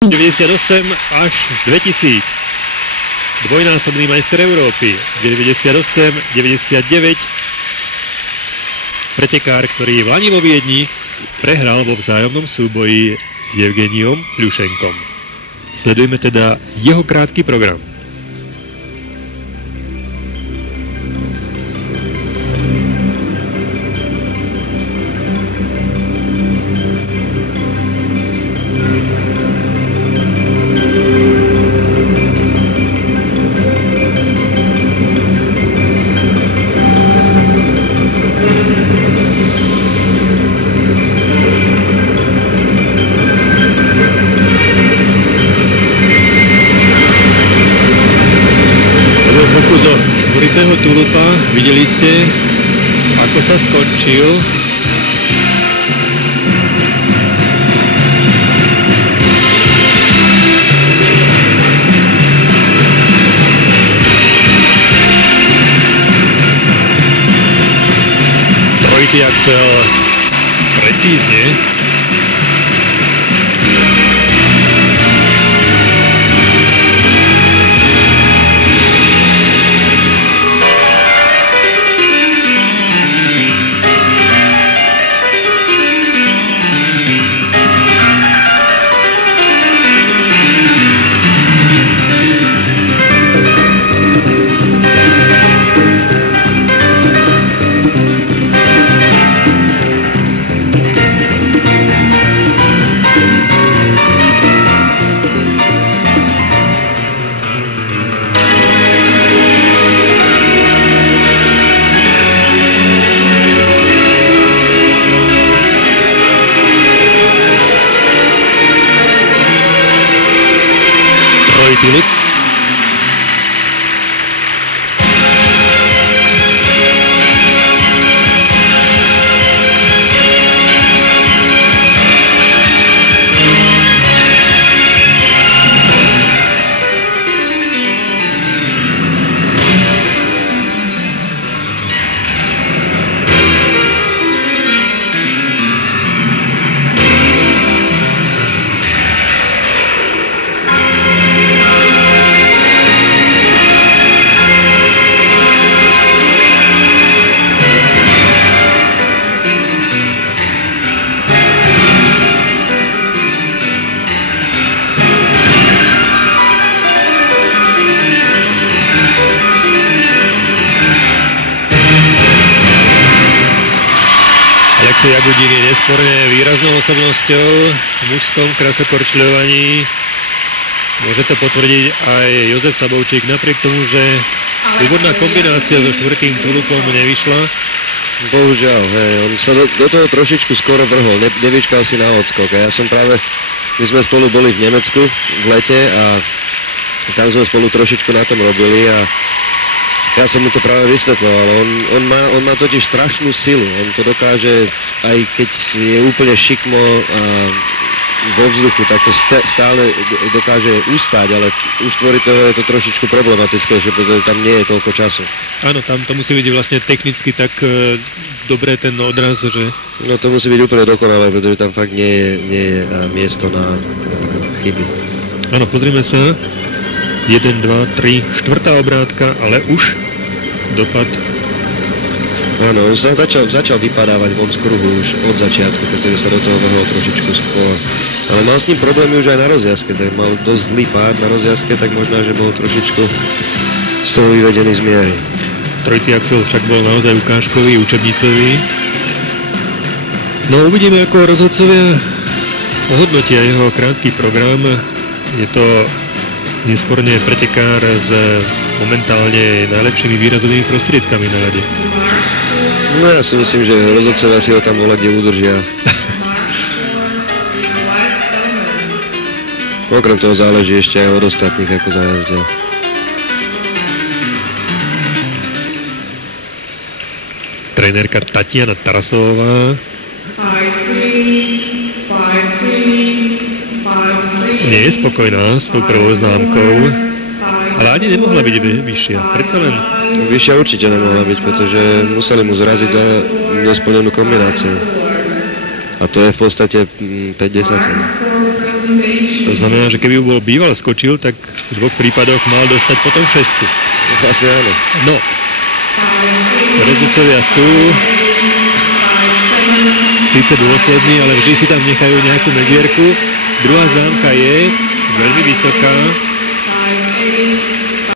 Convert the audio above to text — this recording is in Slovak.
98 až 2000. Dvojnásobný majster Európy. 98, 99. Pretekár, ktorý v lani vo Viedni prehral vo vzájomnom súboji s Evgeniom Pľušenkom. Sledujme teda jeho krátky program. Tulupa, videli ste, ako sa skončil. Trojitý axel precízne. Felix. Jagudín je nesporne výraznou osobnosťou v mužskom krasokorčľovaní. Môže to potvrdiť aj Jozef Sabovčík, napriek tomu, že výborná kombinácia so štvrtým tulupom nevyšla. Bohužiaľ, hej, on sa do toho trošičku skoro vrhol, nevyčkal si na odskok. A ja som práve, my sme spolu boli v Nemecku v lete a tam sme spolu trošičku na tom robili a ja som mu to práve vysvetloval, on má totiž strašnú silu, on to dokáže, aj keď je úplne šikmo a vo vzduchu, tak to stále dokáže ustáť, ale už toho je to trošičku problematickejšie, pretože tam nie je toľko času. Áno, tam to musí byť vlastne technicky tak dobré ten odraz, že... No to musí byť úplne dokonalé, pretože tam fakt nie je miesto na chyby. Áno, pozrime sa. 1, 2, 3, štvrtá obrátka, ale už dopad. Áno, on sa začal vypadávať von z kruhu už od začiatku, pretože sa do toho vrhol trošičku skôr. Ale mal s ním problémy už aj na rozjazke, tak mal dosť zlý pád na rozjazke, tak možná, že bol trošičku z toho vyvedený z miery. Trojitý axel však bol naozaj ukážkový, učebnicový. No uvidíme, ako rozhodcovia ohodnotia jeho krátky program. Je to nesporne pretekár s momentálne najlepšími výrazovými prostriedkami na ľade. No ja si myslím, že rozhodcovia si ho tam volá, kde udržia. Okrem toho záleží ešte aj od ostatných, ako zajazdia. Trénerka Tatiana Tarasová. Nie je spokojná s tou prvou známkou, ale ani nemohla byť vyššia. Predsa len... Vyššia určite nemohla byť, pretože museli mu zraziť za nesplnenú kombináciu. A to je v podstate 5 desatín. To To znamená, že keby bol býval skočil, tak v dvoch prípadoch mal dostať potom 6. Asi áno. No, rozhodcovia sú síce dôslední, ale vždy si tam nechajú nejakú medvierku. Druhá známka je veľmi vysoká.